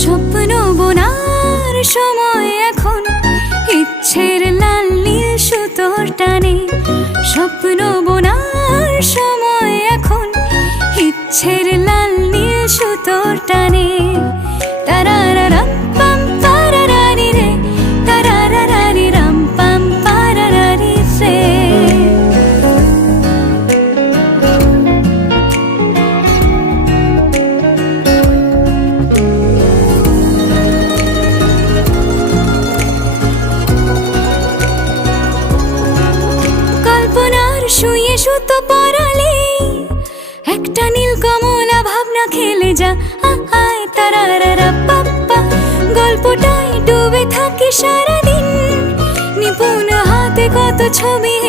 স্বপ্ন বোনার সময় এখন। ইচ্ছের লাল নীল সুতোর টানে স্বপ্ন বোনার সময় এখন। ইচ্ছের লাল নীল সুতোর টানে নীল কমলা ভাবনা খেলে যা। আয়, তারারারা পাপ্পা গল্পটাই ডুবে থাকে সারাদিন। নিপুণ হাতে কত ছবি